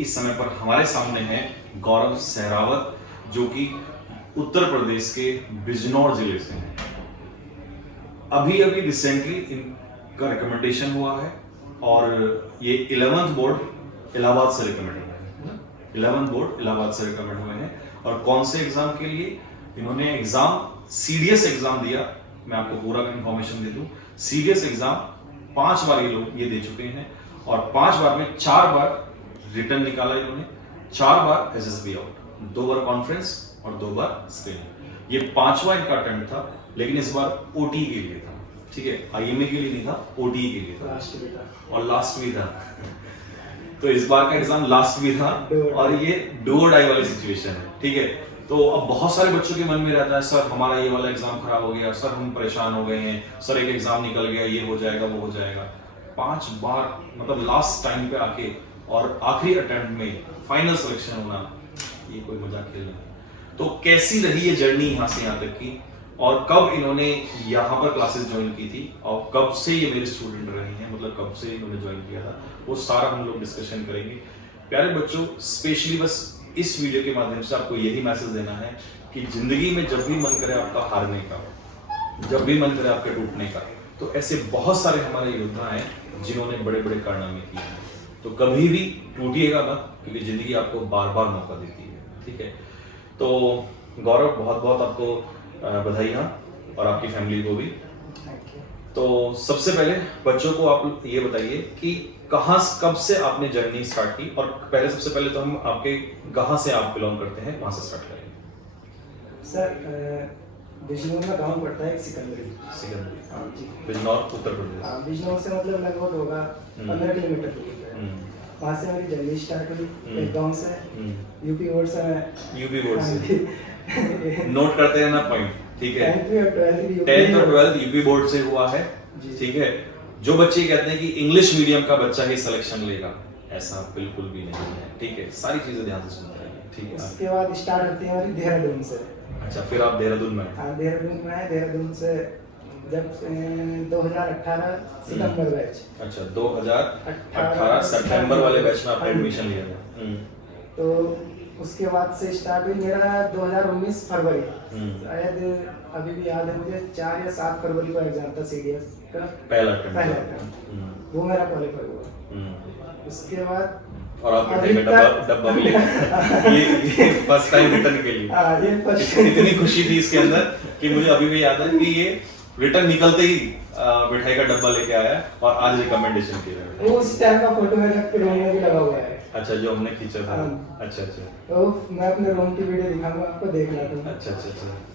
इस समय पर हमारे सामने हैं गौरव सहरावत, जो कि उत्तर प्रदेश के बिजनौर जिले से हैं। अभी अभी रिसेंटली इनका रिकमेंडेशन हुआ है और ये 11th बोर्ड इलाहाबाद से रिकमेंड हुए हैं। 11th बोर्ड इलाहाबाद से रिकमेंड हुए हैं। और कौन से एग्जाम के लिए? इन्होंने एग्जाम सीडीएस एग्जाम दिया। मैं आपको पूरा इन्फॉर्मेशन दे दूं। सीडीएस एग्जाम 5 बार ये लोग ये दे चुके हैं और 5 बार में 4 बार रिटर्न निकाला इन्होंने, 4 बार एसएसबी आउट, 2 बार कॉन्फ्रेंस और 2 बार स्क्रीनिंग। ये 5वां इनका अटेम्प्ट था, लेकिन इस बार ओटी के लिए था। ठीक है, आईएमए के लिए नहीं था, ओटी के लिए था और लास्ट भी था। तो इस बार का एग्जाम लास्ट भी था और ये डू और डाई वाली सिचुएशन है। ठीक है, तो अब बहुत सारे बच्चों के मन में रहता है, सर हमारा ये वाला एग्जाम खराब हो गया, सर हम परेशान हो गए हैं, सर एक एग्जाम निकल गया, ये हो जाएगा वो हो जाएगा। 5 बार मतलब लास्ट टाइम पे आके और आखिरी अटेम्प्ट में फाइनल सिलेक्शन होना, ये कोई मजाक खेल नहीं। तो कैसी रही ये जर्नी यहाँ से यहाँ तक की, और कब इन्होंने यहाँ पर क्लासेस ज्वाइन की थी और कब से ये मेरे स्टूडेंट रहे हैं, मतलब कब से इन्होंने ज्वाइन किया था, वो सारा हम लोग डिस्कशन करेंगे। प्यारे बच्चों, स्पेशली बस इस वीडियो के माध्यम से आपको यही मैसेज देना है कि जिंदगी में जब भी मन करे आपका हारने का, जब भी मन करे आपके टूटने का, तो ऐसे बहुत सारे हमारे योद्धा हैं जिन्होंने बड़े बड़े कारनामे किए हैं। तो कभी भी टूटिएगा मत, क्योंकि जिंदगी आपको बार बार मौका देती है। ठीक है, तो गौरव बहुत बहुत आपको बधाइयाँ और आपकी फैमिली को भी। तो सबसे पहले बच्चों को आप ये बताइए कि कहाँ कब से आपने जर्नी स्टार्ट की, और पहले सबसे पहले तो हम आपके कहाँ से आप बिलोंग करते हैं वहाँ से स्टार्ट करेंगे। सर बिजनौर में गांव पड़ता है सिकंदरी। सिकंदरी, हाँ जी, बिजनौर उत्तर प्रदेश। हाँ, बिजनौर से मतलब लगभग होगा 15 किलोमीटर दूर है। वहाँ से मेरी जर्नी स्टार्ट हुई एक गांव से, यूपी बोर्ड से। मैं यूपी बोर्ड से नोट करते हैं ना पॉइंट। ठीक है, 10th और 12th यूपी बोर्ड से हुआ है। ठीक है, जो बच्चे कहते हैं कि इंग्लिश मीडियम का बच्चा ही सिलेक्शन लेगा, ऐसा बिल्कुल भी नहीं है। ठीक है, सारी चीजें ध्यान से सुनते रहिए। ठीक है, उसके बाद स्टार्ट होती है हमारी देहरादून से। अच्छा, फिर आप देहरादून में? हाँ, देहरादून में है। देहरादून से जब 2018 सितंबर बैच। अच्छा, 2018 सितंबर वाले बैच में आपने एडमिशन लिया था। तो उसके बाद से स्टार्ट हुई मेरा 2019 फरवरी, शायद अभी भी याद है मुझे, 4 या 7 फरवरी को एग्जाम था सीडीएस का, पहला अटेम्प्ट। वो मेरा क्वालिफाई हुआ। उसके बाद और आप डब्बा भी लेके ये फर्स्ट टाइम रिटर्न के लिए। ये फर्स्ट इतनी खुशी थी इसके अंदर कि मुझे अभी भी याद है कि ये रिटर्न निकलते ही मिठाई का डब्बा लेके आया और आज रिकमेंडेशन किया है। वो उस टाइम का फोटो मेरे रूम में भी लगा हुआ है। अच्छा, जो हमने खींचा था। अच्छा, तो मैं अपने रूम की वीडियो दिखाऊंगा आपको, देखना तुम। अच्छा।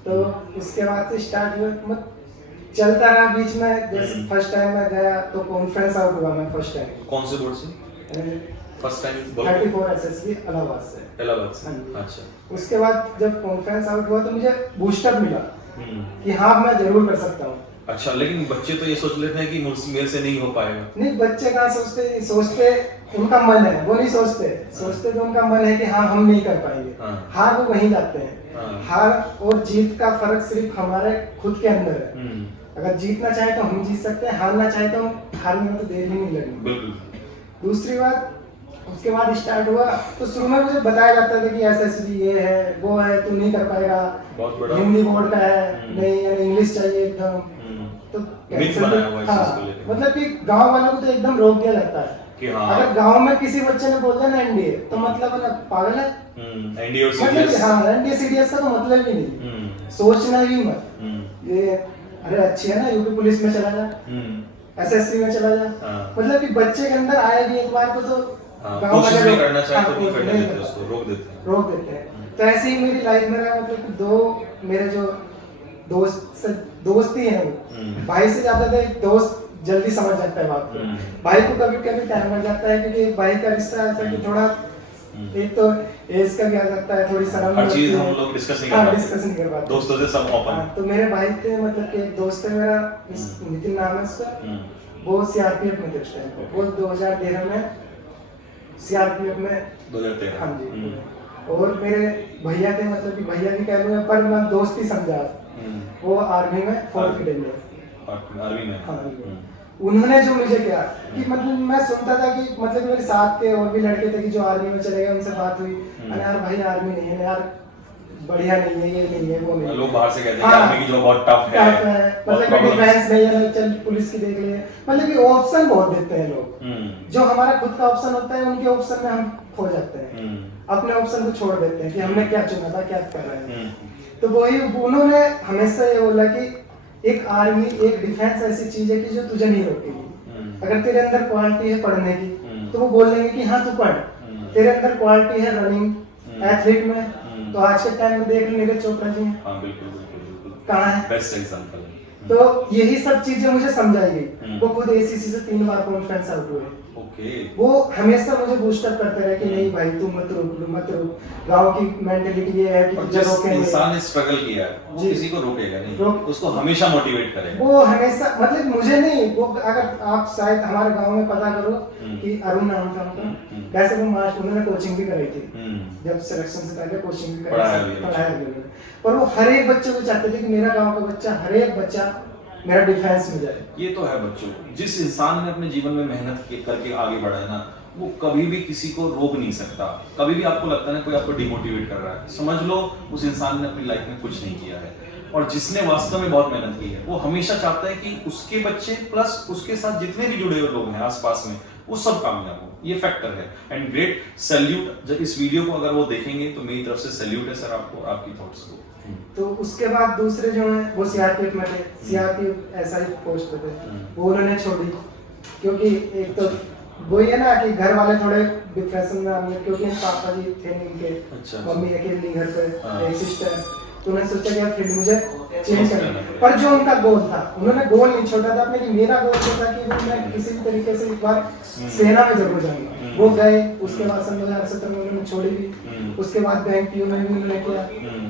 तो उसके बाद से स्टार्ट हुआ, मत चलता रहा बीच में। जैसे फर्स्ट टाइम मैं गया तो कॉन्फ्रेंस आउट हुआ मैं फर्स्ट टाइम। कौन से बोर्ड से फर्स्ट टाइम? 34 एसएसबी इलाहाबाद से। इलाहाबाद से, हाँ। अच्छा। उसके बाद जब कॉन्फ्रेंस आउट हुआ तो मुझे बूस्टअप मिला कि हाँ मैं जरूर कर सकता हूँ। अच्छा, लेकिन बच्चे तो ये सोच लेते हैं कि मेरे से नहीं हो पाएगा। नहीं, बच्चे कहाँ सोचते उनका मन है, वो नहीं सोचते तो उनका मन है कि हाँ हम नहीं कर पाएंगे। हार वो वहीं जाते हैं। हार और जीत का फर्क सिर्फ हमारे खुद के अंदर है। अगर जीतना चाहे तो हम जीत सकते हैं, हारना चाहे तो हारने में तो देर ही नहीं लगनी। बिल्कुल। दूसरी बात, उसके बाद स्टार्ट हुआ तो शुरू में मुझे बताया जाता था कि एसएसबी ये है वो है, तू नहीं कर पाएगा, हिंदी बोर्ड का है, नहीं इंग्लिश चाहिए एकदम। तो मतलब कि गांव वालों को तो एकदम रोक दिया जाता है कि हाँ, अगर गांव में किसी बच्चे ने बोल दिया ना एनडीए तो मतलब ना पागल है। एनडीए और सीडीएस, हाँ, एनडीए सीडीएस का तो मतलब ही नहीं, सोचना ही मत। ये अरे अच्छी है ना, यूपी पुलिस में चला जा, एसएससी में चला जा। मतलब कि बच्चे के अंदर आए भी एक बार को तो कोशिश नहीं करना चाहे तो नहीं करने देते, उसको रोक देते हैं। तो ऐसे ही मेरी लाइफ में रहा। मतलब कि 2 मेरे जो दोस्त ही हैं, वो भाई से ज्यादा तो एक दोस्त जल्दी समझ जाता है बात को। भाई को कभी कभी टाइम लग जाता है, क्योंकि भाई का रिश्ता ऐसा कि थोड़ा एक तो एज का भी आ जाता है, थोड़ी शर्म, हर चीज हम लोग डिस्कस नहीं कर पाते दोस्तों से, सब ओपन। तो मेरे भाई थे, मतलब कि एक दोस्त है मेरा, नितिन नाम है उसका, वो सीआरपीएफ में थे उस टाइम पे। वो 2013 में सीआरपीएफ में 2013। हाँ जी। और मेरे भैया थे, मतलब कि भैया भी कह लूँगा, पर मैं दोस्त ही समझा। वो आर्मी में 4th ग्रेड में, आर्मी में। हाँ। उन्होंने जो मुझे किया कि मतलब मैं सुनता था कि मतलब मेरे साथ के और भी लड़के थे कि जो आर्मी में चले गए, उनसे बात हुई, अरे यार भाई आर्मी नहीं है यार, बढ़िया नहीं है, ये नहीं है, वो नहीं है। लोग बाहर से कहते हैं हाँ, कि आर्मी की जॉब बहुत टफ है, मतलब कि डिफेंस नहीं है, चल पुलिस की देख ले, मतलब कि ऑप्शन बहुत देते हैं लोग। जो हमारा खुद का ऑप्शन होता है उनके ऑप्शन में हम खो जाते हैं, अपने ऑप्शन को छोड़ देते हैं कि हमने क्या चुना था, क्या कर रहे हैं। तो वही उन्होंने हमेशा ये बोला कि एक आर्मी, एक डिफेंस ऐसी चीज है कि जो तुझे नहीं रोकेगी। अगर तेरे अंदर क्वालिटी है पढ़ने की तो वो बोलेंगे कि हाँ तू पढ़, तेरे अंदर क्वालिटी है रनिंग एथलीट में, तो आज के टाइम में देख नीरज चोपड़ा जी हैं। हाँ बिल्कुल बिल्कुल बिल्कुल, कहाँ है, बेस्ट एग्जांपल है। तो यही सब चीजें मुझे समझाई गई। वो खुद एसीसी से 3 बार कॉन्फ्रेंस आउट हुए। ओके। वो हमेशा मुझे बूस्ट अप करते रहे कि नहीं भाई तू मत रुक, गांव की मेंटालिटी ये है कि और तुझे जिस रोकेंगे। इंसान ने स्ट्रगल किया है वो जी। किसी को रोकेगा नहीं, उसको हमेशा मोटिवेट करेगा। वो हमेशा, मतलब मुझे नहीं, वो अगर आप शायद हमारे गांव में पता करो कि अरुण नाम था उनका, वैसे वो मास्टर, उन्होंने कोचिंग भी कराई थी, जब सिलेक्शन से पहले कोचिंग भी पढ़ाया पढ़ाया भी। पर वो हर एक बच्चे को चाहते थे कि मेरा गांव का बच्चा, हर एक बच्चा मेरा डिफेंस में जाए। ये तो है बच्चों, जिस इंसान ने अपने जीवन में मेहनत करके आगे बढ़ा है ना, वो कभी भी किसी को रोक नहीं सकता। कभी भी आपको लगता है ना कोई आपको डिमोटिवेट कर रहा है, समझ लो उस इंसान ने अपनी लाइफ में कुछ नहीं किया है। और जिसने वास्तव में बहुत मेहनत की है वो हमेशा चाहता है कि उसके बच्चे प्लस उसके साथ जितने भी जुड़े हुए लोग हैं आसपास में, वो सब कामयाब हो। ये फैक्टर है। एंड ग्रेट सैल्यूट, जब इस वीडियो को अगर वो देखेंगे तो मेरी तरफ से सैल्यूट है सर आपको, आपकी थॉट्स को। तो उसके बाद दूसरे जो हैं वो सीआरपीएफ में थे, सीआरपीएफ ऐसा ही पोस्ट पे थे, वो उन्होंने छोड़ी क्योंकि एक तो वही है ना कि घर वाले थोड़े डिप्रेशन में आ गए, क्योंकि पापा जी थे नहीं उनके, अच्छा। मम्मी अकेली घर पे, हाँ। एक सिस्टर, तो उन्होंने सोचा कि यार फील्ड मुझे चेंज करना। पर जो उनका गोल था, उन्होंने गोल नहीं छोड़ा था अपने, कि मेरा गोल जो था कि मैं किसी भी तरीके से एक बार सेना में जरूर जाऊंगा। वो गए, उसके बाद सन 2017 में उन्होंने छोड़ी भी, उसके बाद बैंक पीओ में भी उन्होंने किया,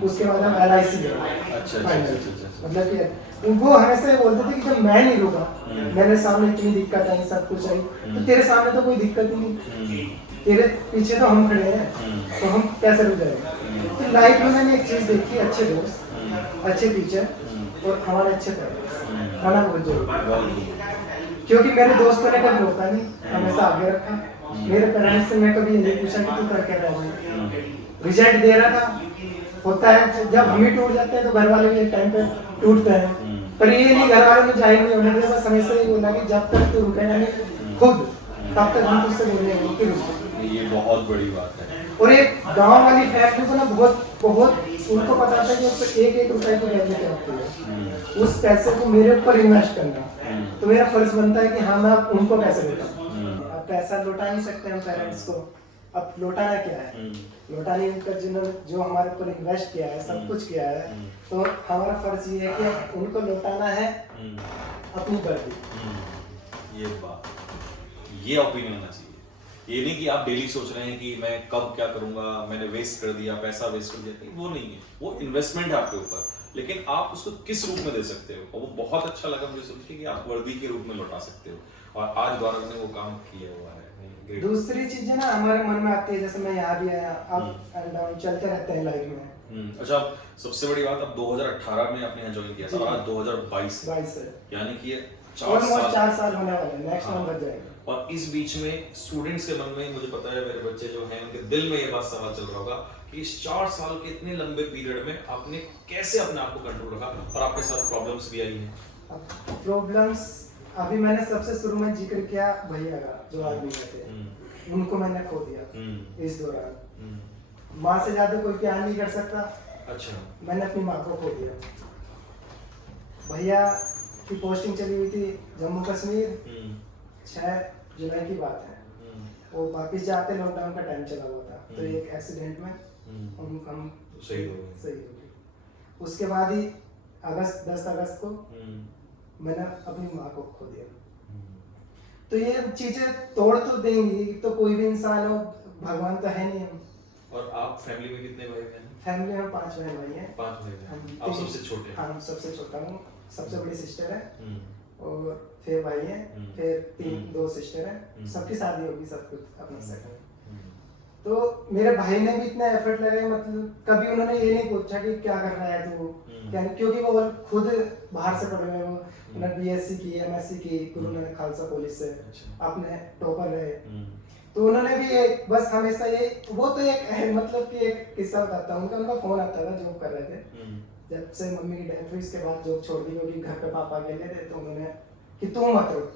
उसके बाद हम LIC गए। अच्छा। मतलब कि वो हमेशा ये बोलते थे कि जब मैं नहीं रुका, मेरे सामने इतनी दिक्कत आई, सब कुछ आई, तो तेरे सामने तो कोई दिक्कत ही नहीं, तेरे पीछे तो हम खड़े हैं, तो हम कैसे रुक जाएंगे। तो लाइफ में मैंने एक चीज देखी, अच्छे दोस्त, अच्छे टीचर और हमारे अच्छे पेरेंट्स होना बहुत जरूरी है। क्योंकि मेरे दोस्तों ने कभी रोका नहीं, हमेशा आगे रखा। मेरे पेरेंट्स से मैं कभी ये नहीं पूछा कि तू कर क्या रहा है, रिजल्ट दे रहा था। होता है जब हम ही टूट जाते हैं तो घर वाले भी एक टाइम पे टूटते हैं, पर ये नहीं घर वालों ने जाहिर नहीं होने दिया, बस हमेशा ये बोला कि जब तक तू रुकेगा नहीं खुद, तब तक हम तुझसे बोलेंगे कि रुक। ये बहुत बड़ी बात है। और एक गांव वाली फैमिली को ना बहुत उनको पता था कि उसको एक रुपए की वैल्यू क्या होती है, उस पैसे को मेरे ऊपर इन्वेस्ट करना, तो मेरा फर्ज बनता है कि हाँ मैं उनको पैसे देता हूँ। अब पैसा लौटा नहीं सकते हम पेरेंट्स को, अब लौटाना क्या है, लौटाने का जिन्होंने जो हमारे ऊपर इन्वेस्ट किया है, सब कुछ किया है, तो हमारा फर्ज ये है कि उनको लौटाना है अपनी वर्दी। ये बात, ये ओपिनियन होना चाहिए। ये नहीं कि आप डेली सोच रहे हैं कि मैं कब क्या करूंगा, मैंने वेस्ट कर दिया, पैसा वेस्ट कर दिया, वो नहीं है। वो इन्वेस्टमेंट है आपके ऊपर, लेकिन आप उसको किस रूप में दे सकते हो। और वो बहुत अच्छा लगा मुझे सुन के कि आप वर्दी के रूप में लौटा सकते हो, और आज गौरव ने वो काम किया हुआ है। दूसरी चीजें ना हमारे मन में आती है, जैसे मैं यहाँ भी आया, अप एंड डाउन चलते रहते हैं लाइफ में। अच्छा, सबसे बड़ी बात, अब 2018 में आपने यहाँ ज्वाइन किया था, आज 2022 है, यानी कि ये 4 साल होने वाले हैं, नेक्स्ट मंथ बच जाएगा। और इस बीच में स्टूडेंट्स के मन में, मुझे पता है मेरे बच्चे जो हैं उनके दिल में ये बात सवाल चल रहा होगा कि इस 4 साल के इतने लंबे पीरियड में आपने कैसे अपने आप को कंट्रोल रखा, और आपके साथ प्रॉब्लम्स भी आई हैं। प्रॉब्लम्स अभी मैंने सबसे शुरू में जिक्र किया भैया का, जो आदमी थे, उनको मैंने खो दिया इस दौरान। माँ से ज्यादा कोई प्यार नहीं कर सकता। अच्छा। मैंने अपनी माँ को खो दिया। भैया की पोस्टिंग चली हुई थी जम्मू कश्मीर, 6 जुलाई की बात है, वो वापिस जाते लॉकडाउन का टाइम चला हुआ था, तो एक एक्सीडेंट में हम सही हो गए। उसके बाद ही 10 अगस्त को मैंने अपनी माँ को खो दिया। तो ये चीजें तोड़ तो देंगी, तो कोई भी इंसान हो, भगवान तो है नहीं हम। और आप फैमिली में कितने भाई बहन? फैमिली में 5 बहन भाई हैं। 5 भाई बहन। आप सबसे छोटे हैं? हाँ, हम सबसे छोटा हूँ, सबसे बड़ी सिस्टर है, और फिर भाई है, फिर 2 सिस्टर है, सबकी शादी होगी, सब कुछ अपना सेट है। तो मेरे भाई ने भी इतना एफर्ट लगाया, मतलब कभी उन्होंने ये नहीं पूछा कि क्या कर रहा है तू, क्या नहीं, क्योंकि वो खुद बाहर से पढ़े हुए हैं, वो उन्होंने बीएससी की, एमएससी की गुरु नानक खालसा कॉलेज से, अपने टॉपर रहे। तो उन्होंने भी ये बस हमेशा ये, वो तो एक मतलब कि एक किस्सा बताता हूँ उनका फोन आता था, जॉब कर रहे थे, जब से मम्मी की डेथ हुई इसके बाद जॉब छोड़ दी, क्योंकि घर पे पापा अकेले थे, तो उन्होंने कि तू मत रुक,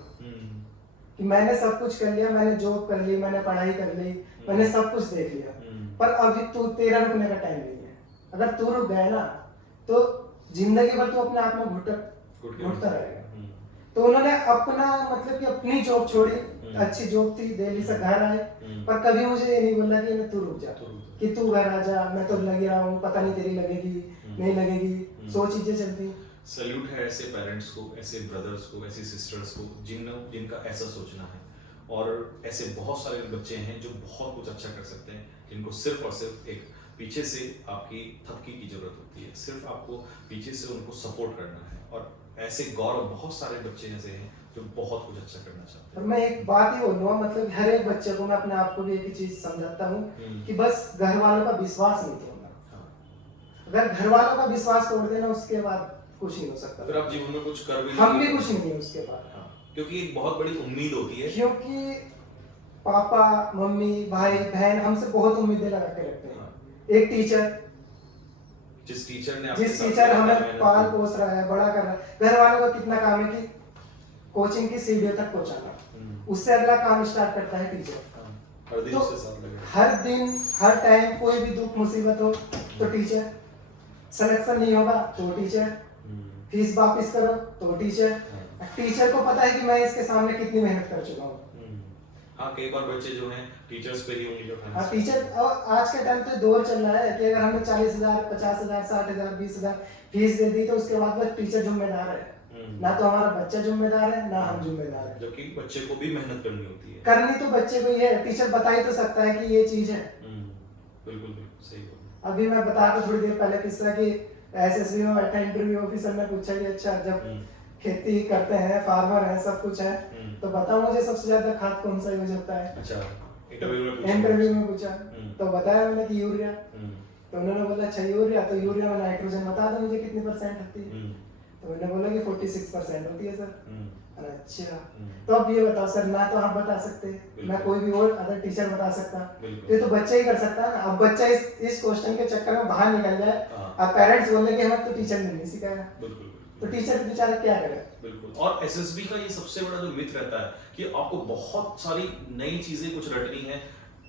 कि मैंने सब कुछ कर लिया, मैंने जॉब कर ली, मैंने पढ़ाई कर ली, मैंने सब कुछ देख लिया, पर अभी तू, तेरा रुकने का टाइम नहीं है। अगर तू रुक गया ना तो जिंदगी भर तू अपने आप में घुटता रहेगा। तो उन्होंने अपना मतलब कि अपनी जॉब छोड़ी, अच्छी जॉब थी, दिल्ली से घर आए, पर कभी मुझे ये नहीं बोला कि तू रुक जा, कि तू घर आ जा, मैं तो लगी रहा हूँ, पता नहीं तेरी लगेगी नहीं लगेगी, 100 चीजें चलती। सल्यूट है ऐसे पेरेंट्स को, ऐसे ब्रदर्स को, ऐसी सिस्टर्स को जिनका ऐसा सोचना है। और ऐसे बहुत सारे बच्चे हैं जो बहुत कुछ अच्छा कर सकते हैं, जिनको सिर्फ और सिर्फ एक पीछे से आपकी थपकी की जरूरत होती है, सिर्फ आपको पीछे से उनको सपोर्ट करना है। और ऐसे गौरव बहुत सारे बच्चे ऐसे हैं जो बहुत कुछ अच्छा करना चाहते हैं। मैं एक बात ही बोलूँगा, मतलब हर एक बच्चे को मैं अपने आप को भी एक ही चीज समझाता हूँ कि बस घर वालों का विश्वास नहीं तोड़ना। अगर घर वालों का विश्वास तोड़ देना, उसके बाद कुछ नहीं हो सकता, फिर आप जीवन में कुछ कर भी हम भी कुछ नहीं है उसके बाद। क्योंकि एक बहुत बड़ी उम्मीद होती है, क्योंकि पापा मम्मी भाई बहन हमसे बहुत उम्मीदें लगा के रखते हैं। एक टीचर, जिस टीचर हमें पाल पोस रहा है, बड़ा कर रहा है, घर वालों का कितना काम है कि कोचिंग की सीढ़ियों तक पहुंचाना, उससे अगला काम स्टार्ट करता है टीचर। हर दिन तो उसके साथ लगे, हर दिन हर टाइम कोई भी दुख मुसीबत हो तो टीचर, सिलेक्शन नहीं होगा तो टीचर, फीस वापस करो तो टीचर। टीचर को पता है कि मैं इसके सामने कितनी मेहनत कर चुका हूँ। हाँ, कई बार बच्चे जो हैं टीचर्स पे ही उंगली उठाते हैं। हाँ, टीचर, और आज के टाइम तो दौर चल रहा है कि अगर हमने 40,000 50,000 60,000 20,000 फीस दे दी तो उसके बाद बस टीचर जिम्मेदार है, ना तो हमारा बच्चा जिम्मेदार है ना हम जिम्मेदार है। जबकि बच्चे को भी मेहनत करनी होती है। करनी तो बच्चे को ही है, टीचर बता ही तो सकता है कि ये चीज है। बिल्कुल सही बोला। अभी मैं बता दूं थोड़ी देर पहले किस्सा कि एसएसबी में बैठा इंटरव्यू ऑफिसर ने पूछा कि अच्छा जब खेती करते हैं, फार्मर है, सब कुछ है, तो बताओ मुझे सबसे ज्यादा खाद कौन सा यूज होता है। अच्छा, इंटरव्यू में पूछा तो बताया मैंने कि यूरिया। तो उन्होंने बोला अच्छा यूरिया, तो यूरिया में नाइट्रोजन बता दो मुझे कितनी % होती है। तो मैंने बोला कि 46% होती है सर। अच्छा, तो अब ये बताओ सर, ना तो आप बता सकते, ना कोई भी और अदर टीचर बता सकता, तो ये तो बच्चा ही कर सकता है ना। अब बच्चा इस क्वेश्चन के चक्कर में बाहर निकल जाए, अब पेरेंट्स बोले कि हमें तो टीचर ने नहीं सिखाया, तो टीचर बेचारा क्या करे। बिल्कुल। और एसएसबी का ये सबसे बड़ा जो मिथ रहता है कि आपको बहुत सारी नई चीजें कुछ रटनी है,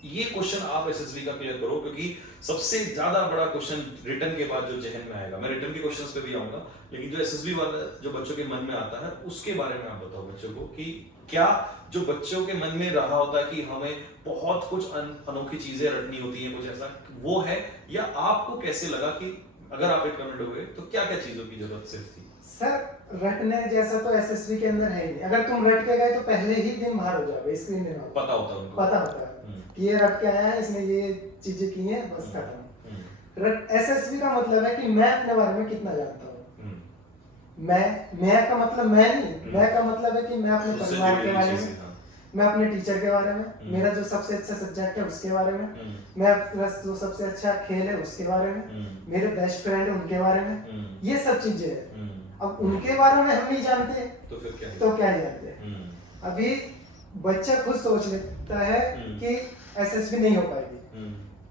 ये क्वेश्चन आप एसएसबी का क्लियर करो, क्योंकि सबसे ज्यादा बड़ा क्वेश्चन रिटर्न के बाद जो जहन में आएगा, मैं रिटर्न के क्वेश्चंस पे भी आऊंगा, लेकिन जो एसएसबी वाला जो बच्चों के मन में आता है उसके बारे में आप बताओ बच्चों को कि क्या जो बच्चों के मन में रहा होता है कि हमें बहुत कुछ अनोखी चीजें रटनी होती है, कुछ ऐसा वो है, या आपको कैसे लगा कि अगर आप रिकमेंड हुए तो क्या क्या चीजों की जरूरत सिर्फ थी? सर रटने जैसा तो एसएसबी के अंदर है ही नहीं। अगर तुम रट के गए तो पहले ही दिन बाहर हो जाओगे, स्क्रीन में पता होता है उनको, पता होता है कि ये रट के आया है, इसने ये चीजें की हैं, बस खत्म। एसएसबी का मतलब है कि मैं अपने बारे में कितना जानता हूँ। मैं का मतलब मैं नहीं, मैं का मतलब है कि मैं अपने परिवार के बारे में, मैं अपने टीचर के बारे में, मेरा जो सबसे अच्छा सब्जेक्ट है उसके बारे में, मैं अपना जो सबसे अच्छा खेल है उसके बारे में, मेरे बेस्ट फ्रेंड है उनके बारे में, ये सब चीजें हैं। अब उनके बारे में हम नहीं जानते तो फिर क्या ही जानते हैं। अभी बच्चा खुद सोच लेता है कि एसएसबी नहीं हो पाएगी।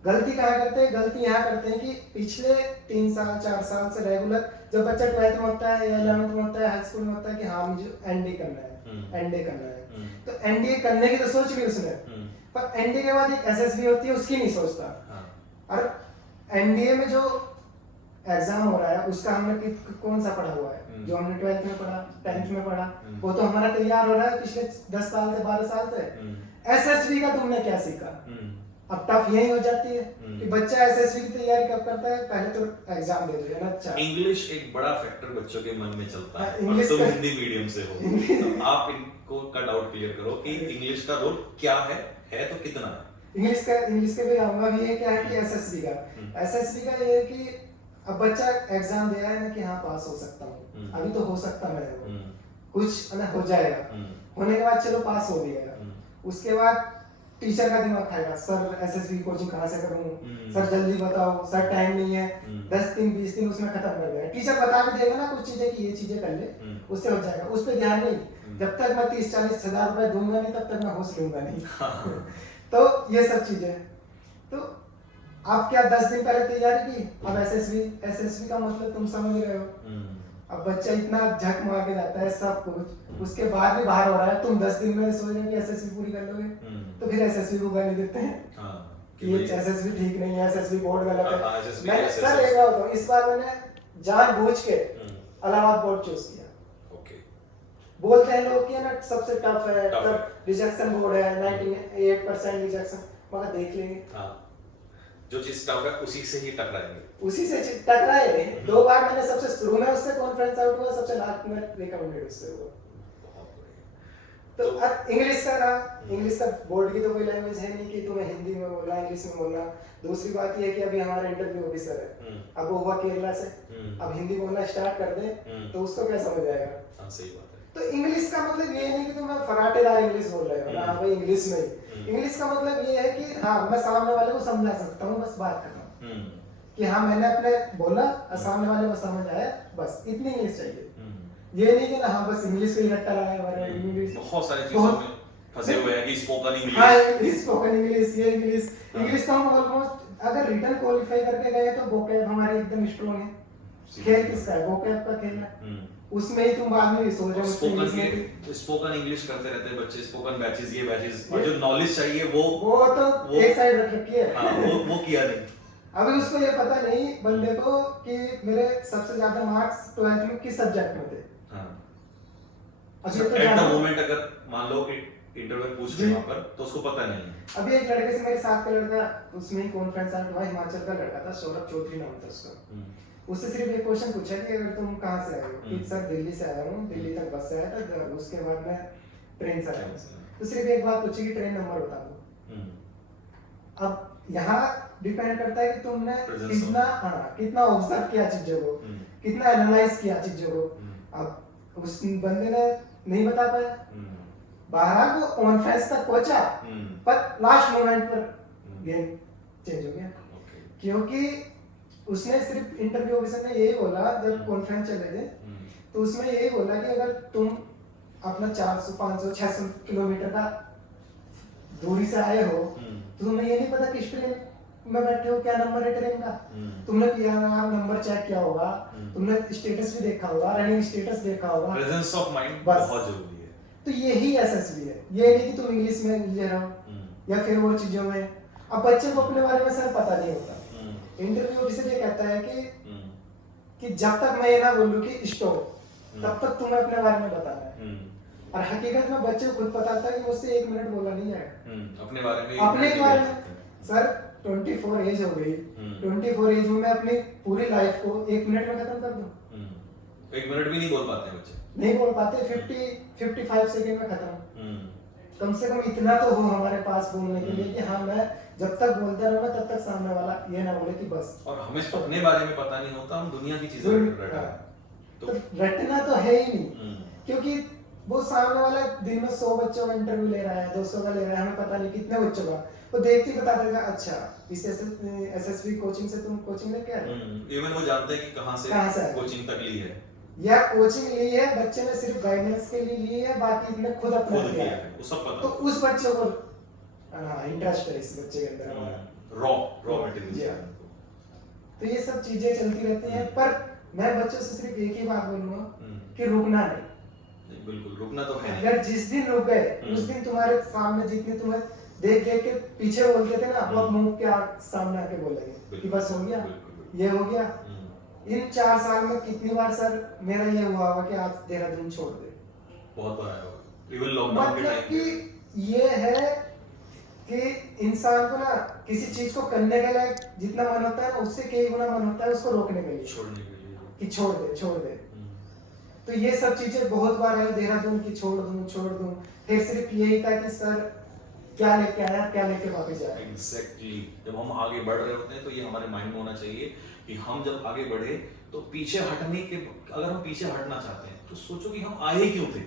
गलती कहाँ करते हैं? गलती यहाँ करते हैं कि पिछले 3 साल 4 साल से रेगुलर, जब बच्चा 12th में होता है या 11th में होता है, हाई स्कूल में होता है कि हाँ मुझे एनडी करना है, एनडी करना है, तो एनडीए करने की तो सोच ली उसने, पर एनडीए के बाद एक एसएसबी होती है उसकी नहीं सोचता। और एनडीए में जो एग्जाम हो रहा है उसका हमने कौन सा पढ़ा हुआ है, जो हमने 12th में पढ़ा, 10th में पढ़ा, वो तो हमारा तैयार हो रहा है पिछले 10 साल से 12 साल से। एसएसबी का तुमने क्या सीखा? अब टफ यही हो जाती है कि बच्चा एसएसबी की तैयारी कब करता है, पहले तो एग्जाम दे दो ना। अच्छा, इंग्लिश एक बड़ा फैक्टर बच्चों के मन में चलता है, इंग्लिश तो हिंदी मीडियम से हो तो आप इनको का डाउट क्लियर करो कि इंग्लिश का रोल क्या है तो कितना है। इंग्लिश के भी आऊंगा भी है क्या है कि एसएसबी का ये है कि अब बच्चा एग्जाम दे रहा है ना कि हाँ पास हो सकता हूँ, अभी तो हो सकता मैं कुछ ना हो जाएगा, होने के बाद चलो पास हो भी गया, उसके बाद टीचर का दिमाग खाएगा, सर एसएसबी कोचिंग कहाँ से करूँ, हम्म। सर जल्दी बताओ, सर टाइम नहीं है, हम्म। 10 दिन 20 दिन उसमें खत्म कर देगा। टीचर बता भी देगा ना कुछ चीजें कि ये चीजें कर ले, उससे हो जाएगा, उस पर ध्यान नहीं। जब तक मैं 30-40 हजार रुपए दूंगा नहीं, तब तक मैं होश लूंगा नहीं। तो ये सब चीजें, तो आप क्या 10 दिन पहले तैयारी की, अब एसएसबी का मतलब तुम समझ रहे हो। अब बच्चा इतना झक मार के जाता है सब कुछ, उसके बाद भी बाहर हो रहा है, तुम 10 दिन में सोच रहे हो कि एसएसबी पूरी कर लोगे, तो फिर एसएसबी को गाली देते हैं कि ये एसएसबी ठीक नहीं है, एसएसबी बोर्ड गलत है। मैं सर एक बात बताऊं, इस बार मैंने जानबूझ के इलाहाबाद बोर्ड चूज किया। बोलते हैं लोग कि ना सबसे टफ है, सब रिजेक्शन बोर्ड है, 98% रिजेक्शन, मगर देख लेंगे। जो चीज टफ है उसी से ही टकराएंगे, उसी से टकराए। 2 बार मैंने सबसे शुरू में उससे कॉन्फ्रेंस आउट हुआ, सबसे लास्ट में रिकमेंडेड उससे हुआ। तो अब इंग्लिश का ना, इंग्लिश का बोर्ड की तो कोई लैंग्वेज है नहीं कि तुम्हें हिंदी में बोलना, इंग्लिश में बोलना। दूसरी बात ये है कि अभी हमारा इंटरव्यू ऑफिसर है, अब वो हुआ केरला से, अब हिंदी बोलना स्टार्ट कर दे तो उसको क्या समझ आएगा। सही बात है। तो इंग्लिश का मतलब ये नहीं कि तुम फराटेदार इंग्लिश बोल रहे हो, हाँ भाई इंग्लिश में। इंग्लिश का मतलब ये है कि हाँ मैं सामने वाले को समझा सकता हूँ, बस बात खत्म, कि हाँ मैंने अपने बोला और सामने वाले को समझ आया, बस इतनी इंग्लिश चाहिए। ये नहीं कि ना हाँ बस इंग्लिश पे ही रट्टा लगाया हुआ है, इंग्लिश बहुत सारी चीजों में फंसे हुए हैं कि स्पोकन इंग्लिश, हाँ स्पोकन इंग्लिश, ये इंग्लिश तो हम ऑलमोस्ट अगर रिटन क्वालिफाई करके गए तो वोकैब हमारी एकदम स्ट्रांग है। खेल किसका है, वोकैब का खेल है, उसमें ही तुम बाद में भी सोच रहे हो। स्पोकन इंग्लिश करते रहते हैं बच्चे, स्पोकन बैचेस, ये बैचेस, और जो नॉलेज चाहिए वो तो एक साइड रख रखी है। हाँ, वो किया नहीं। अभी उसको ये पता नहीं बंदे को कि मेरे सबसे ज्यादा मार्क्स 12th में किस सब्जेक्ट में थे। अच्छा, एट द मोमेंट अगर मान लो कि इंटरव्यू पूछ रहे वहां पर, तो उसको पता नहीं है। अभी एक लड़के से मेरे साथ का लड़का, उसमें ही कॉन्फ्रेंस आउट हुआ, हिमाचल का लड़का था, सौरभ चौधरी नाम था उसका। उससे सिर्फ एक क्वेश्चन पूछा कि अगर तुम कहाँ से आए हो, कि सर दिल्ली से आया हूँ, दिल्ली तक बस से आया था, उसके बाद मैं ट्रेन से आया हूँ। तो सिर्फ एक बात पूछी कि ट्रेन नंबर बता दो। अब यहाँ डिपेंड करता है कि तुमने कितना ऑब्जर्व किया चीजों को, कितना एनालाइज किया चीजों को। अब उस बंदे ने नहीं बता पाया, बहरहाल वो कॉन्फ्रेंस तक पहुंचा, पर लास्ट मोमेंट पर गेम चेंज हो गया, क्योंकि उसने सिर्फ इंटरव्यू ऑफिसर ने यही बोला जब कॉन्फ्रेंस चल रहे थे, तो उसमें यही बोला कि अगर तुम अपना 400 500 600 किलोमीटर का दूरी से आए हो, तो तुम्हें ये नहीं पता किस ट्रेन में बैठे हो, क्या नंबर है ट्रेन का, तुमने पीएनआर नंबर चेक किया होगा, तुमने स्टेटस भी देखा होगा, रनिंग स्टेटस देखा होगा, प्रेजेंस ऑफ माइंड बहुत जरूरी है। तो यही एसएसबी है, ये नहीं कि तुम इंग्लिश में ले रहे हो या फिर वो चीजों में। अब बच्चे को अपने बारे में सर पता नहीं होता, इंटरव्यू ऑफिसर ये कहता है कि जब तक मैं ये ना बोलूं कि स्टॉप, तब तक तुम्हें अपने बारे में बताना है। और हकीकत में बच्चे को खुद पता था कि मुझसे 1 मिनट बोला नहीं जाएगा अपने बारे में, सर 24 एज हो गई, 24 एज में मैं अपनी पूरी लाइफ को 1 मिनट में खत्म कर दूं? 1 मिनट भी नहीं बोल पाते बच्चे, नहीं बोल पाते, 55 सेकंड में खत्म। कम से कम इतना तो हो हमारे पास बोलने के लिए कि हाँ मैं जब तक बोलता रहूंगा तब तक सामने वाला ये ना बोले कि बस। और हमें अपने बारे में पता नहीं होता, हम दुनिया की चीजें रटते हैं, तो रटना तो है ही नहीं, क्योंकि वो सामने वाला दिन में 100 बच्चों का इंटरव्यू ले रहा है, 200 का ले रहा है, हमें पता नहीं कितने बच्चों का, वो देखते ही बता देगा अच्छा इस एसएसबी कोचिंग से तुम कोचिंग लेके आए। इवन वो जानते हैं कि कहां से कोचिंग तक ली है, या कोचिंग ली है बच्चे ने सिर्फ गाइडेंस के लिए ली है, बाकी इसने खुद अपना किया है, वो सब पता। तो उस बच्चे को इंटरेस्ट है इस बच्चे के अंदर, रॉ मटेरियल। तो ये सब चीजें चलती रहती हैं, पर मैं बच्चों से सिर्फ एक ही बात बोलूंगा कि रुकना नहीं। बिल्कुल रुकना तो है। अगर जिस दिन रुक गए उस दिन तुम्हारे सामने जितने तुम्हें देख देख के पीछे बोलते थे ना, वो मुंह के सामने आके बोलेंगे कि बस हो गया, ये हो गया। इन 4 साल में कितनी बार सर मेरा ये हुआ होगा कि आज देहरादून छोड़ दे, बहुत बार आया होगा, इवन लॉकडाउन के टाइम कि ये है कि इंसान को ना किसी चीज को करने के लिए जितना मन होता है ना, उससे कई गुना मन होता है उसको रोकने के लिए, छोड़ने के लिए, कि छोड़ दे। तो ये सब चीजें बहुत बार आई, देहरादून की छोड़ दूं, फिर सिर्फ यही था कि सर क्या लेके आया, क्या लेके वापस जाए। एग्जैक्टली, जब हम आगे बढ़ रहे होते हैं तो ये हमारे माइंड में होना चाहिए कि हम जब आगे बढ़े तो पीछे हटने के, अगर हम पीछे हटना चाहते हैं तो सोचो कि हम आए क्यों थे,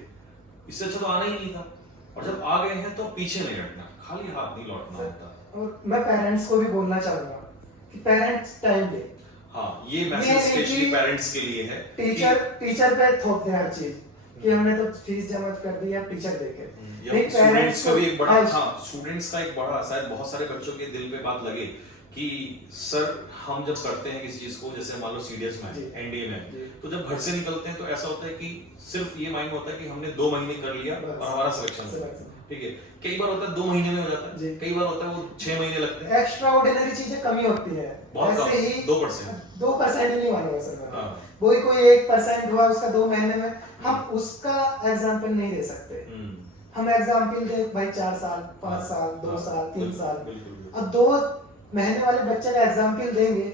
इससे अच्छा तो आना ही नहीं था, और जब आ गए हैं तो पीछे नहीं हटना, खाली हाथ नहीं लौटना होता। और मैं पेरेंट्स को भी बोलना चाहूंगा कि पेरेंट्स टाइम दे। हाँ, ये मैसेज स्पेशली पेरेंट्स के लिए है। टीचर पे थोप दे हर चीज कि हमने तो फीस जमा कर दी है, टीचर देखे। या स्टूडेंट्स को भी एक बड़ा, हाँ, स्टूडेंट्स का एक बड़ा, शायद बहुत सारे बच्चों के दिल पे बात लगे कि सर हम जब करते हैं किसी चीज को, जैसे मान लो सीडीएस में, एनडीए में, तो जब घर से निकलते हैं तो ऐसा होता है कि सिर्फ ये माइंड होता है कि हमने 2 महीने कर लिया और हमारा सिलेक्शन हो, ठीक है। कई बार होता है 2 महीने में हो जाता है, कई बार होता है वो 6 महीने लगते हैं। एक्स्ट्रा ऑर्डिनरी चीजें कमी होती है, ऐसे ही 2% ही नहीं मानूंगा सर। वही कोई 1% हुआ उसका 2 महीने में, हम उसका एग्जाम्पल नहीं दे सकते। हम एग्जाम्पल दे भाई 4 साल 5 साल 2 साल 3 साल, अब 2 महीने वाले बच्चे का एग्जाम्पल देंगे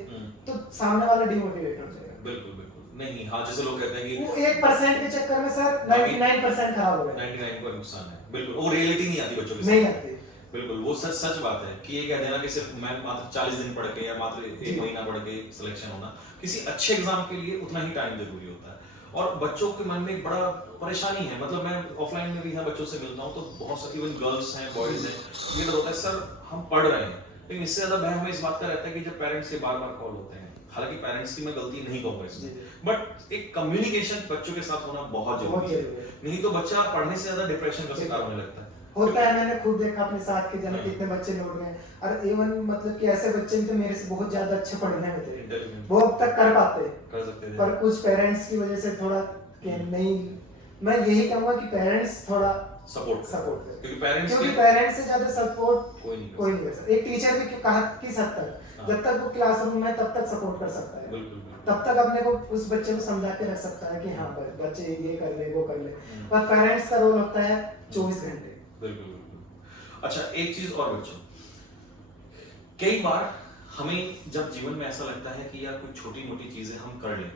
तो सामने वाला डिमोटिवेट हो जाएगा। बिल्कुल बिल्कुल नहीं, हाँ, जैसे लोग कहते हैं कि वो 1% के चक्कर में सर 99% खराब हो गया, 99 का नुकसान है। बिल्कुल, वो रियलिटी नहीं आती बच्चों की, नहीं आती। बिल्कुल, वो सच बात है कि ये कह देना कि सिर्फ मैं मात्र 40 दिन पढ़ के या मात्र 1 महीना पढ़ के सिलेक्शन होना, किसी अच्छे एग्जाम के लिए उतना ही टाइम जरूरी होता है। और बच्चों के मन में एक बड़ा परेशानी है, मतलब मैं ऑफलाइन में भी यहाँ बच्चों से मिलता हूँ तो बहुत सारे इवन गर्ल्स हैं, बॉयज हैं, ये डर होता है सर हम पढ़ रहे हैं, लेकिन इससे ज्यादा भय हमें इस बात का रहता है कि जब पेरेंट्स के बार-बार कॉल होते हैं, हालांकि पेरेंट्स की मैं गलती नहीं कहूंगा इसमें, बट एक कम्युनिकेशन बच्चों के साथ होना बहुत जरूरी है, नहीं तो बच्चा पढ़ने से ज्यादा डिप्रेशन का शिकार होने लगता है। होता है, मैंने खुद देखा अपने साथ के जन कितने बच्चे लौट गए, और इवन मतलब कि ऐसे बच्चे भी तो मेरे से बहुत ज्यादा अच्छे पढ़ने में थे, वो अब तक कर सकते थे, पर कुछ पेरेंट्स की वजह से थोड़ा कि नहीं, मैं यही कहूंगा कि पेरेंट्स थोड़ा सपोर्ट करें, क्योंकि पेरेंट्स से ज्यादा सपोर्ट कोई नहीं कर सकता। एक टीचर भी कहा किस हद तक, जब तक वो क्लासरूम में तब तक सपोर्ट कर सकता है, तब तक अपने को उस बच्चे को समझा के रख सकता है कि हाँ बच्चे ये कर ले वो कर ले, पर पेरेंट्स का रोल होता है 24 घंटे। बिल्कुल। अच्छा, एक चीज और बच्चों, कई बार हमें जब जीवन में ऐसा लगता है कि यार कोई छोटी मोटी चीजें हम कर लें,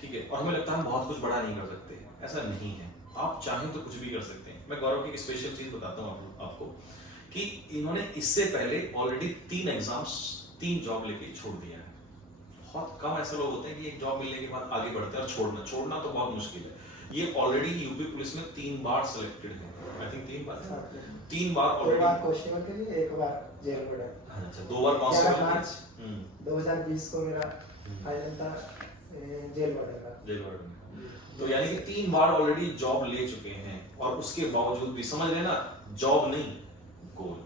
ठीक है, और हमें लगता है हम बहुत कुछ बड़ा नहीं कर सकते, ऐसा नहीं है, आप चाहें तो कुछ भी कर सकते हैं। मैं गौरव की एक स्पेशल चीज बताता हूँ आपको कि इन्होंने इससे पहले ऑलरेडी 3 एग्जाम्स 3 जॉब लेके छोड़ दिया है। बहुत कम ऐसे लोग होते हैं कि एक जॉब मिलने के बाद आगे बढ़ते हैं, और छोड़ना तो बहुत मुश्किल है। ये ऑलरेडी यूपी पुलिस में 3 बार सिलेक्टेड है, I think 3 bar already, 2 bar constable के लिए, 1 बार जेल बोर्ड है। अच्छा, 2 बार कांस्टेबल। मार्च 2020 को मेरा फाइनल था जेल वार्डन में। तो यानी कि 3 बार ऑलरेडी जॉब ले चुके हैं, और उसके बावजूद भी समझ रहे ना, जॉब नहीं गोल,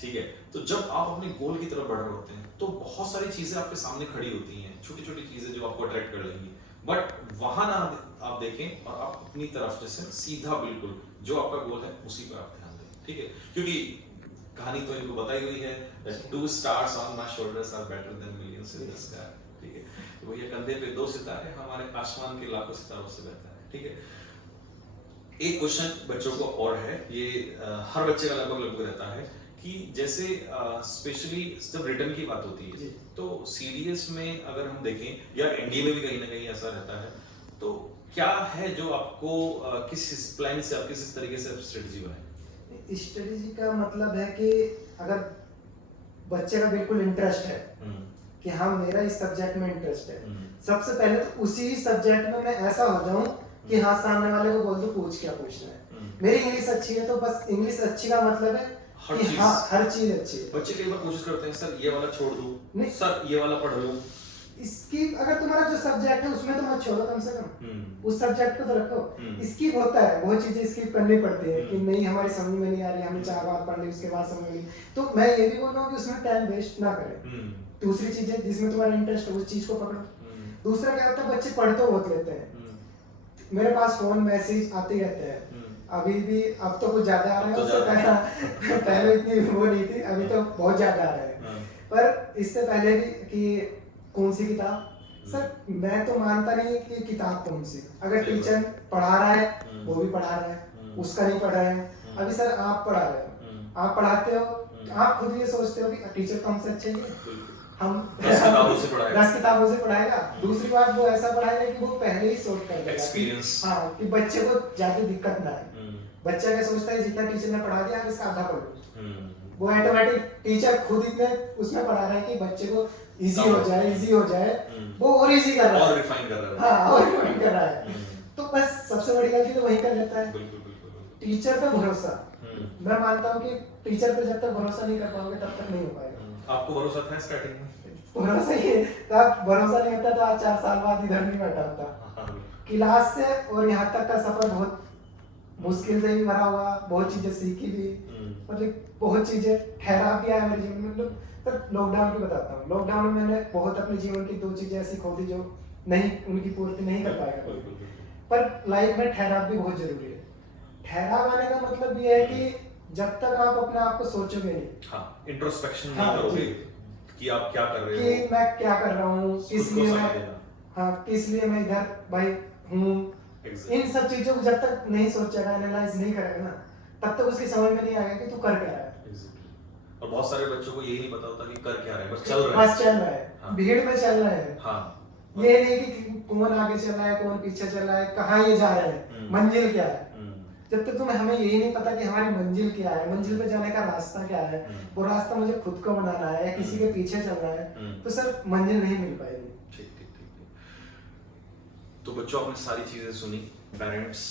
ठीक है। तो जब आप अपने गोल की तरफ बढ़ रहे होते हैं तो बहुत सारी चीजें आपके सामने खड़ी होती हैं, छोटी छोटी चीजें जो आपको अट्रैक्ट कर लेंगी, बट वहां ना आप देखें और आप अपनी तरफ से सीधा बिल्कुल जो आपका गोल है उसी पर आप ध्यान दें, ठीक है। क्योंकि कहानी तो इनको बताई हुई है, 2 stars on my shoulders are better than millions in the sky, ठीक है। तो भैया कंधे पे 2 सितारे हमारे आसमान के लाखों सितारों से बेहतर है, ठीक है। एक क्वेश्चन बच्चों को और है, ये हर बच्चे का लगभग रहता है कि जैसे स्पेशली जब रिटर्न की बात होती है तो सीडीएस में अगर हम देखें या एनडीए में भी कहीं ना कहीं ऐसा रहता है, तो क्या है जो आपको किस प्लान से आप किस तरीके से स्ट्रेटजी बनाए? स्ट्रेटजी का मतलब है कि अगर बच्चे का बिल्कुल इंटरेस्ट है कि हाँ मेरा इस सब्जेक्ट में इंटरेस्ट है, सबसे पहले तो उसी सब्जेक्ट में मैं ऐसा हो जाऊं कि हाँ सामने वाले को बोल दो पूछ क्या पूछना है। मेरी इंग्लिश अच्छी है तो बस इंग्लिश अच्छी का मतलब है कि हाँ हर चीज अच्छी है। बच्चे कई बार कोशिश करते हैं सर ये वाला छोड़ दूं, सर ये वाला पढ़ लूं। इसकी अगर तुम्हारा जो सब्जेक्ट है उसमें तो मत छोड़ो, कम से कम उस सब्जेक्ट को तो रखो। इसकी होता है बहुत चीजें इसकी करनी पड़ती है कि नहीं हमारी समझ में नहीं आ रही, हमने 4 बार पढ़ ली उसके बाद समझ में, तो मैं ये भी बोल रहा हूँ कि उसमें टाइम वेस्ट ना करें। दूसरी चीजें जिसमें तुम्हारा इंटरेस्ट है उस चीज को पकड़ो। दूसरा क्या होता है, बच्चे पढ़ तो बहुत लेते हैं, मेरे पास फोन मैसेज आते रहते हैं, अभी भी अब तो कुछ ज्यादा आ रहे हैं, उससे पहले इतनी वो नहीं थी, अभी तो बहुत ज्यादा आ रहे हैं। पर इससे पहले भी कि कौन सी किताब, सर मैं तो मानता नहीं कि किताब कौन सी, अगर टीचर पढ़ा रहा है वो भी पढ़ा रहा है, उसका नहीं पढ़ रहे हैं। अभी सर आप पढ़ा रहे हो, आप पढ़ाते हो, आप खुद ये सोचते हो कि टीचर तो हमसे अच्छे ही है, हम 10 किताबों से पढ़ाएगा। दूसरी बात वो ऐसा पढ़ाएगा कि वो पहले ही सोच कर देगा एक्सपीरियंस, हाँ, कि बच्चे को ज्यादा दिक्कत ना है। बच्चा क्या सोचता है जितना टीचर ने पढ़ा दिया इसका आधा पढ़ लो, वो ऑटोमेटिक टीचर खुद इतने उसमें पढ़ा रहा है कि बच्चे को इजी हो जाए, वो और इजी कर रहा है, और रिफाइन कर रहा है, हाँ और रिफाइन कर रहा है। तो बस सबसे बड़ी गलती तो वही कर लेता है, टीचर पे भरोसा। मैं मानता हूँ कि टीचर पे जब तक भरोसा नहीं कर पाओगे तब तक नहीं हो पाएगा। आपको भरोसा था स्टार्टिंग में? भरोसा ही है, तब भरोसा नहीं होता तो आज 4 साल बाद इधर नहीं बैठा होता। हाँ, क्लास से और यहाँ तक का सफर बहुत मुश्किल से भी भरा हुआ, बहुत चीजें सीखी भी, मतलब बहुत चीजें ठहरा भी आया मेरे जीवन में। मतलब सर लॉकडाउन की बताता हूँ, लॉकडाउन में मैंने बहुत अपने जीवन की 2 चीजें ऐसी खो दी जो नहीं, उनकी पूर्ति नहीं कर पाएगा। पर लाइफ में ठहराव भी बहुत जरूरी है। ठहराव आने का मतलब ये है कि जब तक आप अपने आप को सोचोगे नहीं, हाँ, इंट्रोस्पेक्शन हाँ, नहीं करोगे कि आप क्या कर रहे हो, कि मैं क्या कर रहा हूँ, किस लिए मैं, हाँ किस लिए मैं इधर भाई हूँ, इन सब चीजों को जब तक नहीं सोचेगा, एनालाइज नहीं करेगा ना, तब तक उसकी समझ में नहीं आएगा कि तू कर क्या रहा है। और बहुत सारे बच्चों को यही नहीं पता होता कि कर क्या रहे हैं, बस चल रहे हैं, हाँ। भीड़ में चल रहे हैं, हाँ, ये नहीं कि कौन आगे चल रहा है, कौन पीछे चल रहा है, कहाँ ये जा रहे हैं, मंजिल क्या है। जब तक तुम्हें, हमें यही नहीं पता कि हमारी मंजिल क्या है, मंजिल पे जाने का रास्ता क्या है, वो रास्ता मुझे खुद को बनाना है या किसी के पीछे चलना है, तो सर मंजिल नहीं मिल पाएगी। ठीक। तो बच्चों आपने सारी चीजें सुनी, पेरेंट्स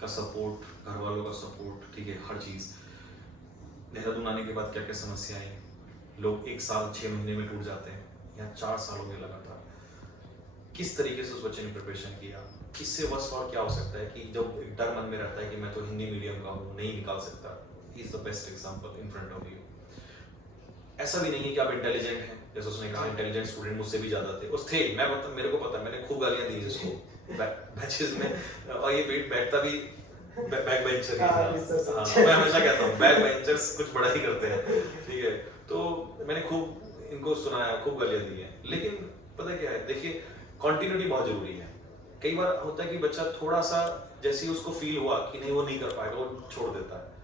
का सपोर्ट, घर वालों का सपोर्ट, ठीक है, हर चीज। देहरादून आने के बाद क्या क्या समस्याएं, लोग 1 साल 6 महीने में टूट जाते हैं या 4 साल हो गए लगातार, किस तरीके से उस बच्चे ने प्रिपरेशन किया, इससे वर्ष और क्या हो सकता है कि जब एक डर मन में रहता है कि मैं तो हिंदी मीडियम का हूँ, नहीं निकाल सकता, he is the best example in front of you. ऐसा भी नहीं है कि आप इंटेलिजेंट हैं, जैसे उसने कहा इंटेलिजेंट स्टूडेंट मुझसे भी ज्यादा थे, उस थे, मेरे को पता, मैंने खूब गालियां दी जिसको बैचेस में, और ये बैठता भी बैक बेंचर ही था। मैं हमेशा कहता हूँ बैक बेंचर्स कुछ बड़ा ही करते हैं, ठीक है। तो मैंने खूब इनको सुनाया, खूब गालियां दी हैं, लेकिन पता क्या है, देखिए कंटिन्यूटी बहुत जरूरी है। कई बार होता है कि बच्चा थोड़ा सा जैसे ही उसको फील हुआ कि नहीं वो नहीं कर पाएगा, वो छोड़ देता है,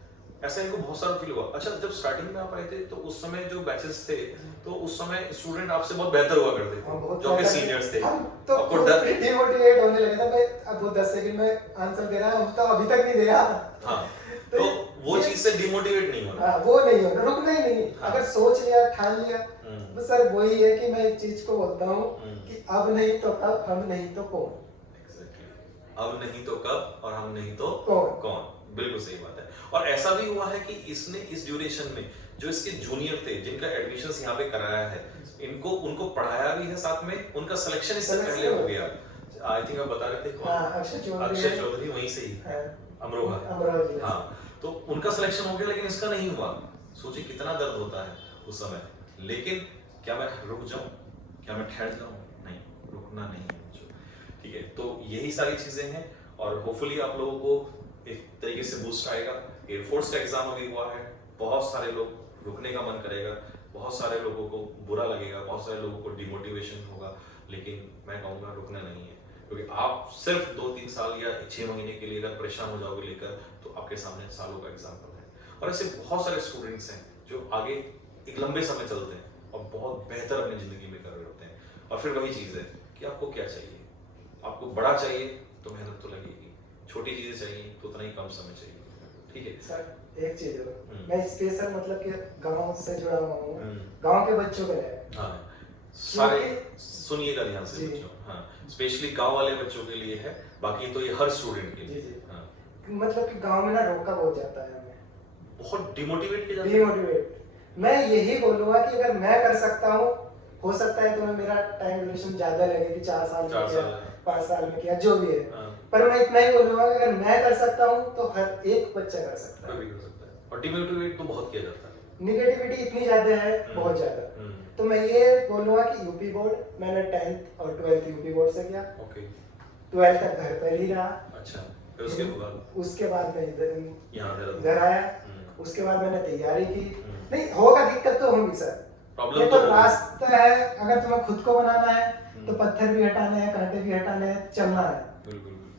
ऐसा इनको बहुत सारा फील हुआ। अच्छा, जब स्टार्टिंग में आप आए थे तो उस समय जो बैचेस थे, तो उस समय स्टूडेंट आपसे बहुत बेहतर हुआ करते थे, जो आपके सीनियर्स थे, तो आपको डर डिमोटिवेट होने लगे था भाई, अब वो 10 सेकंड में आंसर दे रहा है, हम तो अभी तक नहीं दिया। हाँ, तो वो चीज से डिमोटिवेट नहीं होना, हाँ, वो नहीं होना, रुकना ही नहीं। हाँ। अगर सोच लिया, ठान लिया, बस सर वही है कि मैं एक चीज को बोलता हूँ कि अब नहीं तो कब, हम नहीं तो कौन। अब नहीं तो कब और हम नहीं तो कौन। बिल्कुल सही बात है। और ऐसा भी हुआ है कि इसने इस ड्यूरेशन में जो इसके जूनियर थे, जिनका एडमिशंस यहाँ पे कराया है, उनको पढ़ाया भी है, साथ में उनका सिलेक्शन इससे पहले हो गया। आई थिंक आप बता रहे थे कौन? अक्षय चौधरी, वहीं से ही, अमरोहा। हाँ, तो उनका सिलेक्शन हो गया, लेकिन इसका नहीं हुआ। सोचिए कितना दर्द होता है उस समय। लेकिन क्या मैं रुक जाऊं, क्या मैं ठहर जाऊं? नहीं, रुकना नहीं है। ठीक है, तो यही सारी चीजें हैं, और होपफुली आप लोगों को एक तरीके से बूस्ट आएगा। एयरफोर्स का एग्जाम अभी हुआ है, बहुत सारे लोग रुकने का मन करेगा, बहुत सारे लोगों को बुरा लगेगा, बहुत सारे लोगों को डिमोटिवेशन होगा, लेकिन मैं कहूँगा रुकना नहीं है, क्योंकि आप सिर्फ 2-3 साल या 6 महीने के लिए अगर परेशान हो जाओगे लेकर, तो आपके सामने सालों का एग्जाम्पल है। और ऐसे बहुत सारे स्टूडेंट्स हैं जो आगे एक लंबे समय चलते हैं और बहुत बेहतर अपनी जिंदगी में कर रहे होते हैं। और फिर वही चीज़ है कि आपको क्या चाहिए। आपको बड़ा चाहिए तो मेहनत तो लगेगी, छोटी चीजें चाहिए तो उतना ही कम समय चाहिए। ठीक है सर, एक चीज और, मैं स्पेशल मतलब कि गांव से जुड़ा हुआ हूँ, गांव के बच्चों के लिए। हाँ, सारे सुनिएगा ध्यान से बच्चों, हाँ, स्पेशली गांव वाले बच्चों के लिए है, बाकी तो ये हर स्टूडेंट के लिए। हाँ, मतलब कि गांव में ना रोका बहुत जाता है हमें, बहुत डिमोटिवेट किया जाता है। डिमोटिवेट मैं यही बोलूंगा कि अगर मैं कर सकता हूँ, हो सकता है तो मैं, मेरा टाइम ड्यूरेशन ज्यादा लगे कि 4 साल में किया, 5 साल में किया, जो भी है, पर मैं इतना ही बोलूंगा कि अगर मैं कर सकता हूँ तो हर एक बच्चा कर सकता है। कोई भी कर सकता है। और डिमोटिवेट तो बहुत किया जाता है, निगेटिविटी इतनी ज्यादा है, बहुत ज्यादा। तो मैं ये बोलूंगा कि यूपी बोर्ड, मैंने 10th और 12th यूपी बोर्ड से किया, ओके, 12th तक घर पर ही रहा। अच्छा, फिर उसके बाद मैं इधर आया, उसके बाद मैंने तैयारी की। नहीं होगा, दिक्कत तो होगी सर, ये तो रास्ता है। अगर तुम्हें खुद को बनाना है तो पत्थर भी हटाने हैं, कांटे भी हटाने हैं, चलना है।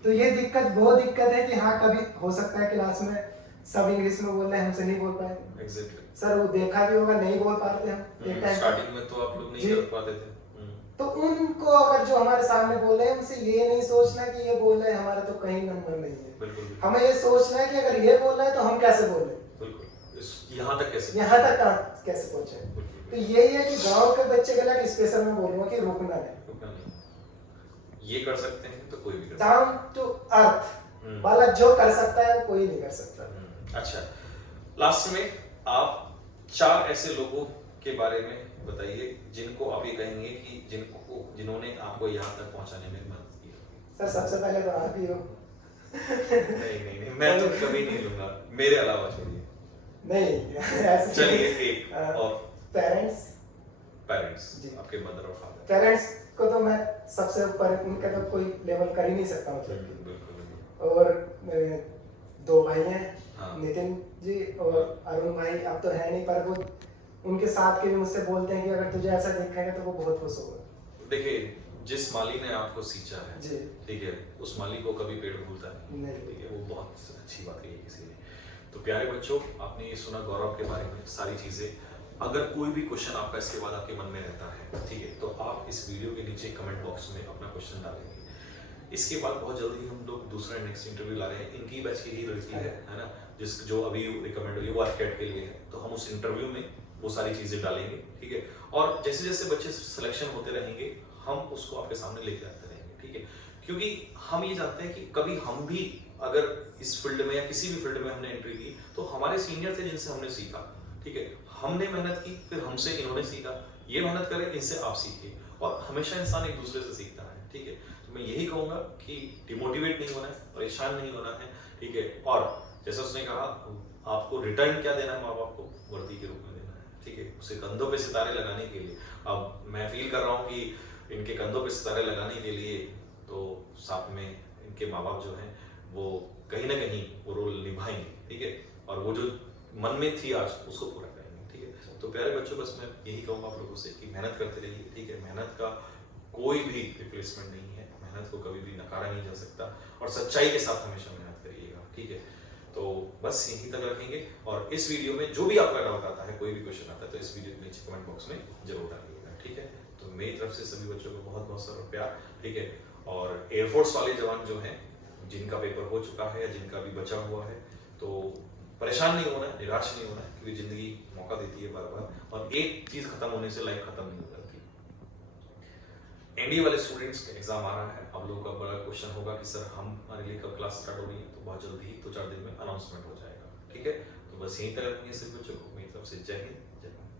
तो ये दिक्कत, वो दिक्कत है कि हाँ कभी हो सकता है क्लास में सब इंग्लिश में बोल रहे हैं, हमसे नहीं बोल पाए। एग्जैक्टली सर, वो देखा भी होगा, नहीं बोल पाते हम एक टाइम स्टार्टिंग में, तो आप लोग नहीं कर पाते थे। तो उनको अगर जो हमारे सामने बोल रहे हैं, उनसे ये नहीं सोचना कि ये बोल रहे हैं हमारा तो कहीं नंबर नहीं है। बिल्कुल, हमें ये सोचना है कि अगर ये बोल रहा है तो हम कैसे बोले, यहाँ तक कैसे पहुंचे। तो यही है कि गांव के बच्चे के लिए स्पेशल मैं बोलूंगा कि रुकना नहीं। ये कर सकते हैं तो कोई भी कर सकता है। डाउन टू अर्थ वाला जो कर सकता है वो कोई नहीं कर सकता। अच्छा, लास्ट में आप 4 ऐसे लोगों के बारे में बताइए जिनको आप ये कहेंगे कि जिन्होंने आपको यहाँ तक पहुँचाने में मदद की। सर सबसे पहले तो आप ही हो। नहीं, मैं तो कभी नहीं लूंगा, मेरे अलावा छोड़िए। नहीं ऐसे चलिए एक और। पेरेंट्स पेरेंट्स, आपके मदर और फादर। पेरेंट्स को तो मैं सबसे ऊपर, उनका तो कोई लेवल कर ही नहीं सकता मतलब कि। बिल्कुल। और मेरे 2 भाई हैं, हाँ। नितिन जी और अरुण भाई। अब तो है नहीं, पर वो उनके साथ के भी मुझसे बोलते हैं कि अगर तुझे ऐसा देखेगा तो वो बहुत खुश होगा। देखिए, जिस माली ने आपको सींचा है जी, ठीक है, उस माली को कभी पेड़ भूलता नहीं। ठीक है, वो बहुत अच्छी बात है किसी ने। तो प्यारे बच्चों, आपने ये सुना गौरव के बारे में सारी चीजें। अगर कोई भी क्वेश्चन आपका इसके बाद आपके मन में रहता है ठीक है, तो आप इस वीडियो के नीचे कमेंट बॉक्स में अपना क्वेश्चन डालेंगे। इसके बाद बहुत जल्दी हम लोग दूसरा नेक्स्ट इंटरव्यू ला रहे हैं। इनकी बैच की ही लड़की है ना, जो अभी रिकमेंड हुई है, वो एफकेट के लिए है। तो हम उस इंटरव्यू में वो सारी चीजें डालेंगे ठीक है। और जैसे जैसे बच्चे सिलेक्शन होते रहेंगे, हम उसको आपके सामने लेके आते रहेंगे ठीक है। क्योंकि हम ये जानते हैं कि कभी हम भी अगर इस फील्ड में या किसी भी फील्ड में हमने एंट्री की, तो हमारे सीनियर थे जिनसे हमने सीखा ठीक है। हमने मेहनत की, फिर हमसे इन्होंने सीखा, ये मेहनत करें, इनसे आप सीखिए। और हमेशा इंसान एक दूसरे से सीखता है ठीक है। तो मैं यही कहूंगा कि डिमोटिवेट नहीं होना है, परेशान नहीं होना है ठीक है। और जैसा उसने कहा, आपको रिटर्न क्या देना है माँ बाप को, वर्दी के रूप में देना है ठीक है, उसे कंधों पे सितारे लगाने के लिए। अब मैं फील कर रहा हूँ कि इनके कंधों पे सितारे लगाने के लिए तो साथ में इनके माँ बाप जो हैं वो कहीं ना कहीं वो रोल निभाएंगे ठीक है। और वो जो मन में थी आज, उसको पूरा करेंगे ठीक है। तो प्यारे बच्चों, बस मैं यही कहूँगा आप लोगों से कि मेहनत करते रहिए ठीक है। मेहनत का कोई भी रिप्लेसमेंट नहीं है, मेहनत को कभी भी नकारा नहीं जा सकता। और सच्चाई के साथ हमेशा मेहनत करिएगा ठीक है। तो बस यहीं तक रखेंगे। और इस वीडियो में जो भी आपका डाउट आता है, कोई भी क्वेश्चन आता है, तो इस वीडियो के नीचे कमेंट बॉक्स में जरूर डालिएगा ठीक है। तो मेरी तरफ से सभी बच्चों को बहुत बहुत सारा प्यार ठीक है। और एयरफोर्स वाले जवान जो हैं, जिनका पेपर हो चुका है या जिनका भी बचा हुआ है, तो परेशान नहीं होना है, निराश नहीं होना है, क्योंकि जिंदगी मौका देती है बार बार। और एक चीज खत्म होने से लाइफ खत्म नहीं हो जाती। एनडीए वाले स्टूडेंट्स का एग्जाम आ रहा है। आप लोगों का बड़ा क्वेश्चन होगा कि सर हमारे लिए कब क्लास स्टार्ट हो रही है, तो बहुत जल्दी ही 2-4 दिन में अनाउंसमेंट हो जाएगा ठीक है। तो बस यहीं तक रखेंगे सभी बच्चों को। मेरी तरफ से जय हिंद, जय भारत।